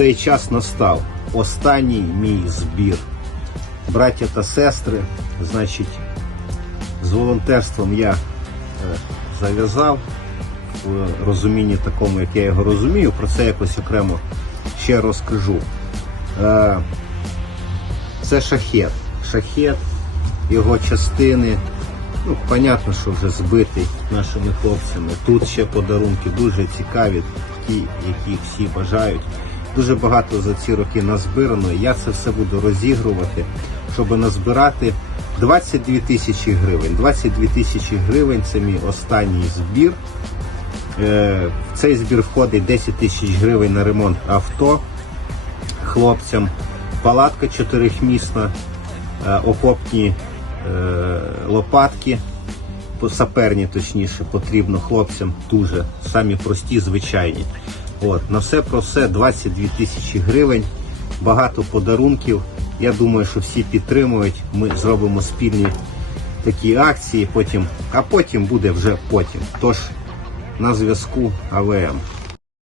цей час настав. Останній мій збір. Браття та сестри, значить, з волонтерством я е, зав'язав в розумінні такому, як я його розумію. Про це якось окремо ще розкажу. Е, Це шахет. Шахет, його частини. Ну, понятно, що вже збитий нашими хлопцями. Тут ще подарунки дуже цікаві, ті, які всі бажають. Дуже багато за ці роки назбирано. Я це все буду розігрувати, щоб назбирати 22 тисячі гривень. 22 тисячі гривень це мій останній збір. Е, В цей збір входить 10 тисяч гривень на ремонт авто хлопцям, палатка чотирихмісна, е, окопні е, лопатки, саперні точніше, потрібно хлопцям дуже, самі прості, звичайні. От, на все про все 22 тисячі гривень, багато подарунків. Я думаю, що всі підтримують. Ми зробимо спільні такі акції, потім, а потім буде вже потім. Тож на зв'язку АВМ.